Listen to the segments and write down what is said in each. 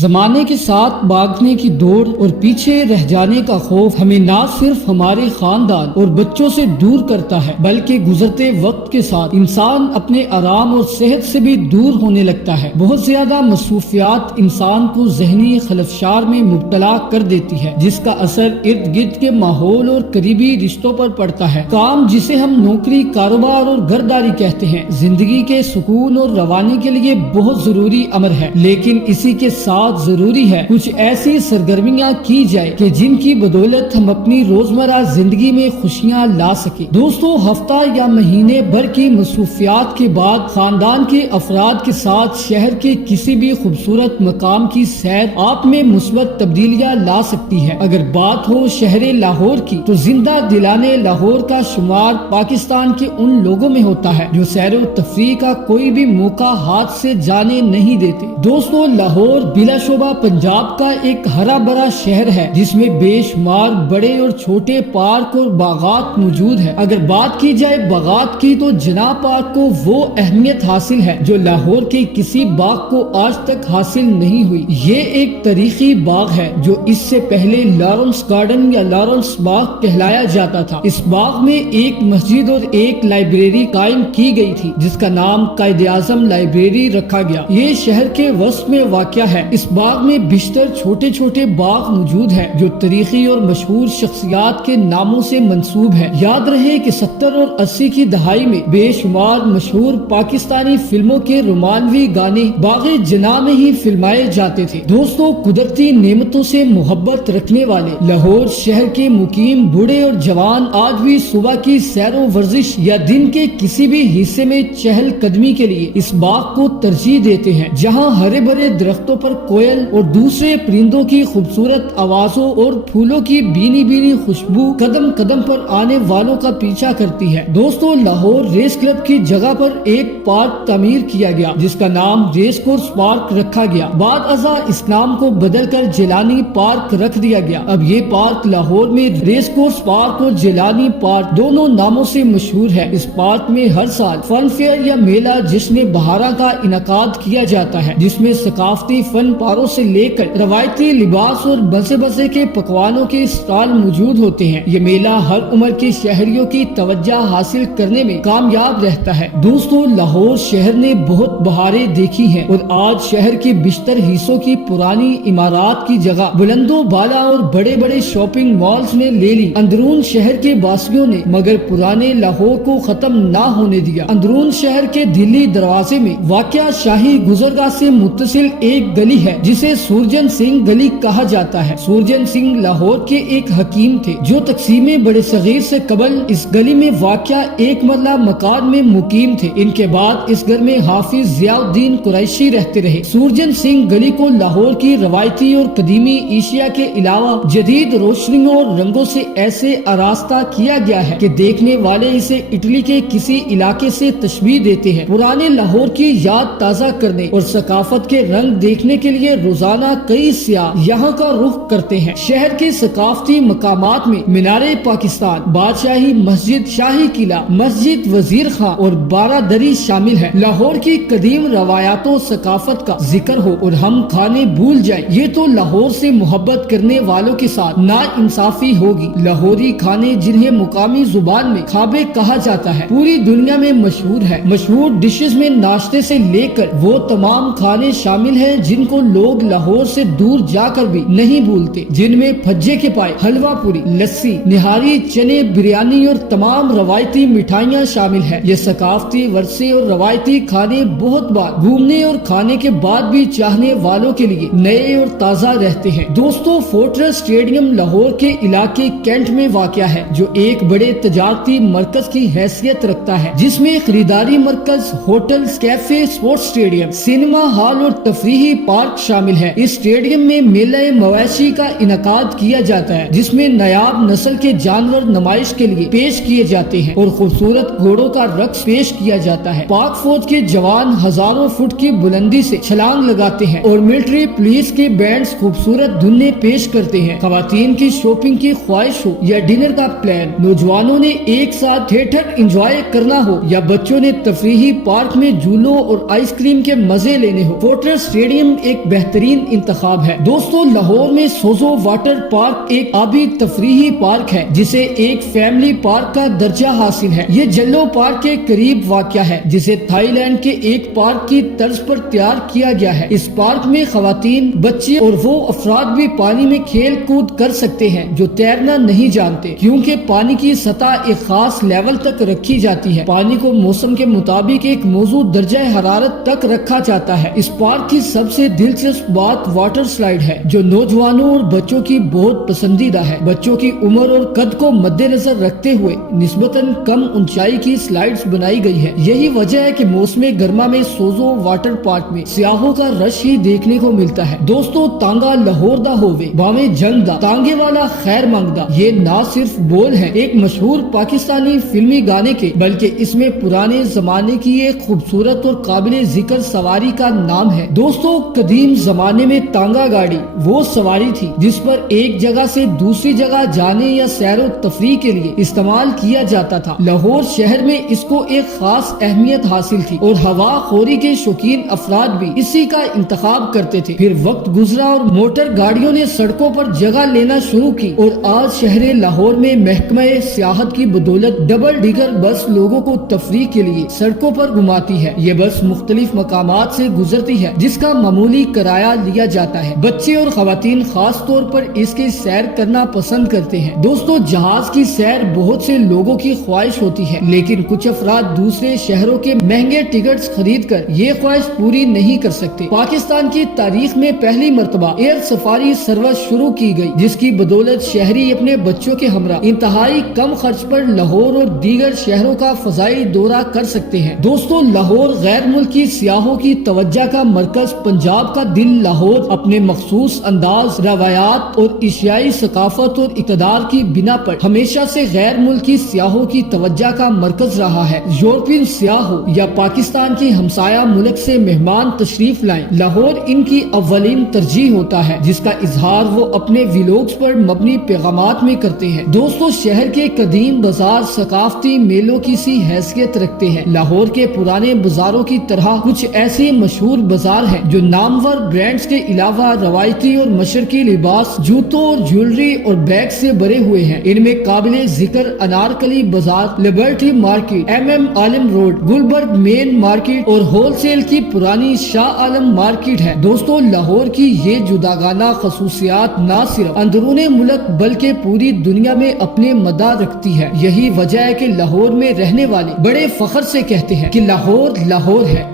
زمانے کے ساتھ بھاگنے کی دوڑ اور پیچھے رہ جانے کا خوف ہمیں نہ صرف ہمارے خاندان اور بچوں سے دور کرتا ہے بلکہ گزرتے وقت کے ساتھ انسان اپنے آرام اور صحت سے بھی دور ہونے لگتا ہے۔ بہت زیادہ مصروفیات انسان کو ذہنی خلفشار میں مبتلا کر دیتی ہے، جس کا اثر ارد گرد کے ماحول اور قریبی رشتوں پر پڑتا ہے۔ کام جسے ہم نوکری، کاروبار اور گھرداری کہتے ہیں، زندگی کے سکون اور روانی کے لیے بہت ضروری امر ہے، لیکن اسی کے ساتھ ضروری ہے کچھ ایسی سرگرمیاں کی جائے کہ جن کی بدولت ہم اپنی روزمرہ زندگی میں خوشیاں لا سکیں۔ دوستو، ہفتہ یا مہینے بھر کی مصروفیات کے بعد خاندان کے افراد کے ساتھ شہر کے کسی بھی خوبصورت مقام کی سیر آپ میں مثبت تبدیلیاں لا سکتی ہے۔ اگر بات ہو شہر لاہور کی تو زندہ دلانے لاہور کا شمار پاکستان کے ان لوگوں میں ہوتا ہے جو سیر و تفریح کا کوئی بھی موقع ہاتھ سے جانے نہیں دیتے۔ دوستو، لاہور بلا شبہ پنجاب کا ایک ہرا بھرا شہر ہے جس میں بے شمار بڑے اور چھوٹے پارک اور باغات موجود ہے۔ اگر بات کی جائے باغات کی تو جناح پارک کو وہ اہمیت حاصل ہے جو لاہور کے کسی باغ کو آج تک حاصل نہیں ہوئی۔ یہ ایک تاریخی باغ ہے جو اس سے پہلے لارنس گارڈن یا لارنس باغ کہلایا جاتا تھا۔ اس باغ میں ایک مسجد اور ایک لائبریری قائم کی گئی تھی جس کا نام قائد اعظم لائبریری رکھا گیا۔ یہ شہر کے وسط میں واقع ہے۔ اس باغ میں بیشتر چھوٹے چھوٹے باغ موجود ہیں جو تاریخی اور مشہور شخصیات کے ناموں سے منسوب ہے۔ یاد رہے کہ 70 اور 80 کی دہائی میں بے شمار مشہور پاکستانی فلموں کے رومانوی گانے باغ جناح میں ہی فلمائے جاتے تھے۔ دوستو، قدرتی نعمتوں سے محبت رکھنے والے لاہور شہر کے مقیم بوڑھے اور جوان آج بھی صبح کی سیر و ورزش یا دن کے کسی بھی حصے میں چہل قدمی کے لیے اس باغ کو ترجیح دیتے ہیں، جہاں ہرے بھرے درختوں پر کوئل اور دوسرے پرندوں کی خوبصورت آوازوں اور پھولوں کی بینی بینی خوشبو قدم قدم پر آنے والوں کا پیچھا کرتی ہے۔ دوستو، لاہور ریس کلب کی جگہ پر ایک پارک تعمیر کیا گیا جس کا نام ریس کورس پارک رکھا گیا۔ بعد ازاں اس نام کو بدل کر جیلانی پارک رکھ دیا گیا۔ اب یہ پارک لاہور میں ریس کورس پارک اور جیلانی پارک دونوں ناموں سے مشہور ہے۔ اس پارک میں ہر سال فن فیئر یا میلہ جشن بہارا کا انعقاد کیا جاتا ہے جس میں ثقافتی فن پاروں سے لے کر روایتی لباس اور بسے بسے کے پکوانوں کے اسٹال موجود ہوتے ہیں۔ یہ میلہ ہر عمر کے شہریوں کی توجہ حاصل کرنے میں کامیاب رہتا ہے۔ دوستو، لاہور شہر نے بہت بہاریں دیکھی ہیں اور آج شہر کے بیشتر حصوں کی پرانی عمارات کی جگہ بلندوں بالا اور بڑے بڑے شاپنگ مالز نے لے لی۔ اندرون شہر کے باسیوں نے مگر پرانے لاہور کو ختم نہ ہونے دیا۔ اندرون شہر کے دلی دروازے میں واقع شاہی گزرگاہ سے متصل ایک گلی ہے جسے سورجن سنگھ گلی کہا جاتا ہے۔ سورجن سنگھ لاہور کے ایک حکیم تھے جو تقسیم بڑے صغیر سے قبل اس گلی میں واقع ایک مرلہ مکان میں مقیم تھے۔ ان کے بعد اس گھر میں حافظ ضیاء الدین قریشی رہتے رہے۔ سورجن سنگھ گلی کو لاہور کی روایتی اور قدیمی اشیاء کے علاوہ جدید روشنیوں اور رنگوں سے ایسے آراستہ کیا گیا ہے کہ دیکھنے والے اسے اٹلی کے کسی علاقے سے تشبیہ دیتے ہیں۔ پرانے لاہور کی یاد تازہ کرنے اور ثقافت کے رنگ دیکھنے کے لیے روزانہ کئی سیاح یہاں کا رخ کرتے ہیں۔ شہر کے ثقافتی مقامات میں مینار پاکستان، بادشاہی مسجد، شاہی قلعہ، مسجد وزیر خان اور بارہ دری شامل ہے۔ لاہور کی قدیم روایات و ثقافت کا ذکر ہو اور ہم کھانے بھول جائیں، یہ تو لاہور سے محبت کرنے والوں کے ساتھ نا انصافی ہوگی۔ لاہوری کھانے جنہیں مقامی زبان میں کھابے کہا جاتا ہے پوری دنیا میں مشہور ہے۔ مشہور ڈشز میں ناشتے سے لے کر وہ تمام کھانے شامل ہیں جن کو لوگ لاہور سے دور جا کر بھی نہیں بھولتے، جن میں پھجے کے پائے، حلوہ پوری، لسی، نہاری، چنے، بریانی اور تمام روایتی مٹھائیاں شامل ہیں۔ یہ ثقافتی ورثے اور روایتی کھانے بہت بار گھومنے اور کھانے کے بعد بھی چاہنے والوں کے لیے نئے اور تازہ رہتے ہیں۔ دوستو، فورٹریس اسٹیڈیم لاہور کے علاقے کینٹ میں واقع ہے جو ایک بڑے تجارتی مرکز کی حیثیت رکھتا ہے جس میں خریداری مرکز، hotels, cafe, sports stadium, cinema hall اور تفریحی پارک شامل ہے۔ اس اسٹیڈیم میں میلہ مویشی کا انعقاد کیا جاتا ہے جس میں نایاب نسل کے جانور نمائش کے لیے پیش کیے جاتے ہیں اور خوبصورت گھوڑوں کا رقص پیش کیا جاتا ہے۔ پاک فوج کے جوان ہزاروں فٹ کی بلندی سے چھلانگ لگاتے ہیں اور ملٹری پولیس کے بینڈز خوبصورت دھنیں پیش کرتے ہیں۔ خواتین کی شاپنگ کی خواہش ہو یا ڈنر کا پلان، نوجوانوں نے ایک ساتھ تھیٹر انجوائے کرنا ہو یا بچوں نے تفریحی پارک میں جھولوں اور آئس کریم کے مزے لینے ہو، فورٹریس اسٹیڈیم ایک بہترین انتخاب ہے۔ دوستو لاہور میں سوزو واٹر پارک ایک آبی تفریحی پارک ہے جسے ایک فیملی پارک کا درجہ حاصل ہے۔ یہ جلو پارک کے قریب واقع ہے جسے تھائی لینڈ کے ایک پارک کی طرز پر تیار کیا گیا ہے۔ اس پارک میں خواتین، بچے اور وہ افراد بھی پانی میں کھیل کود کر سکتے ہیں جو تیرنا نہیں جانتے، کیونکہ پانی کی سطح ایک خاص لیول تک رکھی جاتی ہے۔ پانی کو موسم کے مطابق ایک موزوں درجہ حرارت تک رکھا جاتا ہے۔ اس پارک کی سب سے دلچسپ بات واٹر سلائیڈ ہے جو نوجوانوں اور بچوں کی بہت پسندیدہ ہے۔ بچوں کی عمر اور قد کو مد نظر رکھتے ہوئے نسبتاً کم اونچائی کی سلائیڈز بنائی گئی ہے۔ یہی وجہ ہے کہ موسم گرما میں سوزو واٹر پارک میں سیاحوں کا رش ہی دیکھنے کو ملتا ہے۔ دوستو تانگا لاہور دا ہووے باویں جنگ دا تانگے والا خیر منگدا، یہ نہ صرف بول ہے ایک مشہور پاکستانی فلمی گانے کے، بلکہ اس میں پرانے زمانے کی ایک خوبصورت اور قابل ذکر سواری کا نام ہے۔ دوستو قدیم زمانے میں تانگا گاڑی وہ سواری تھی جس پر ایک جگہ سے دوسری جگہ جانے یا سیر و تفریح کے لیے استعمال کیا جاتا تھا۔ لاہور شہر میں اس کو ایک خاص اہمیت حاصل تھی اور ہوا خوری کے شوقین افراد بھی اسی کا انتخاب کرتے تھے۔ پھر وقت گزرا اور موٹر گاڑیوں نے سڑکوں پر جگہ لینا شروع کی اور آج شہر لاہور میں محکمہ سیاحت کی بدولت ڈبل ڈیگر بس لوگوں کو تفریح کے لیے سڑکوں پر گھماتی ہے۔ یہ بس مختلف مقامات سے گزرتی ہے جس کا معمولی کرایہ لیا جاتا ہے۔ بچے اور خواتین خاص طور پر اس کی سیر کرنا پسند کرتے ہیں۔ دوستو جہاز کی سیر بہت سے لوگوں کی خواہش ہوتی ہے، لیکن کچھ افراد دوسرے شہروں کے مہنگے ٹکٹس خرید کر یہ خواہش پوری نہیں کر سکتے۔ پاکستان کی تاریخ میں پہلی مرتبہ ایئر سفاری سروس شروع کی گئی جس کی بدولت شہری اپنے بچوں کے ہمراہ انتہائی کم خرچ پر لاہور اور دیگر شہروں کا فضائی دورہ کر سکتے ہیں۔ دوستو لاہور غیر ملکی سیاحوں کی توجہ کا مرکز، پنجاب کا دل لاہور اپنے مخصوص انداز، روایات اور ایشیائی ثقافت اور اقتدار کی بنا پر ہمیشہ سے غیر ملکی سیاحوں کی توجہ کا مرکز رہا ہے۔ یورپین سیاح ہو یا پاکستان کی ہمسایہ ملک سے مہمان تشریف لائیں، لاہور ان کی اولین ترجیح ہوتا ہے جس کا اظہار وہ اپنے ویلوگز پر مبنی پیغامات میں کرتے ہیں۔ دوستو شہر کے قدیم بازار ثقافتی میلوں کی سی حیثیت رکھتے ہیں۔ لاہور کے پرانے بازاروں کی طرح کچھ ایسے مشہور بازار ہیں جو نامور برانڈز کے علاوہ روایتی اور مشرقی لباس، جوتوں اور جیولری اور بیگ سے بھرے ہوئے ہیں۔ ان میں قابل ذکر انارکلی بازار، لبرٹی مارکیٹ، عالم روڈ، گلبرگ مین مارکیٹ اور ہول سیل کی پرانی شاہ عالم مارکیٹ ہے۔ دوستو لاہور کی یہ جداگانہ خصوصیات نہ صرف اندرون ملک بلکہ پوری دنیا میں اپنے مدعا رکھتی ہے۔ یہی وجہ ہے کہ لاہور میں رہنے والے بڑے فخر سے کہتے ہیں کہ لاہور لاہور ہے۔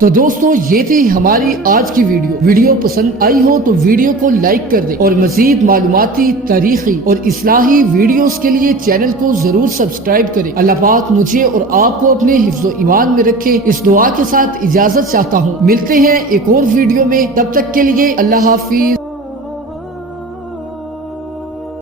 تو دوستو یہ تھی ہماری آج کی ویڈیو پسند آئی ہو تو ویڈیو کو لائک کر دیں اور مزید معلوماتی، تاریخی اور اصلاحی ویڈیوز کے لیے چینل کو ضرور سبسکرائب کریں۔ اللہ پاک مجھے اور آپ کو اپنے حفظ و ایمان میں رکھے، اس دعا کے ساتھ اجازت چاہتا ہوں۔ ملتے ہیں ایک اور ویڈیو میں، تب تک کے لیے اللہ حافظ۔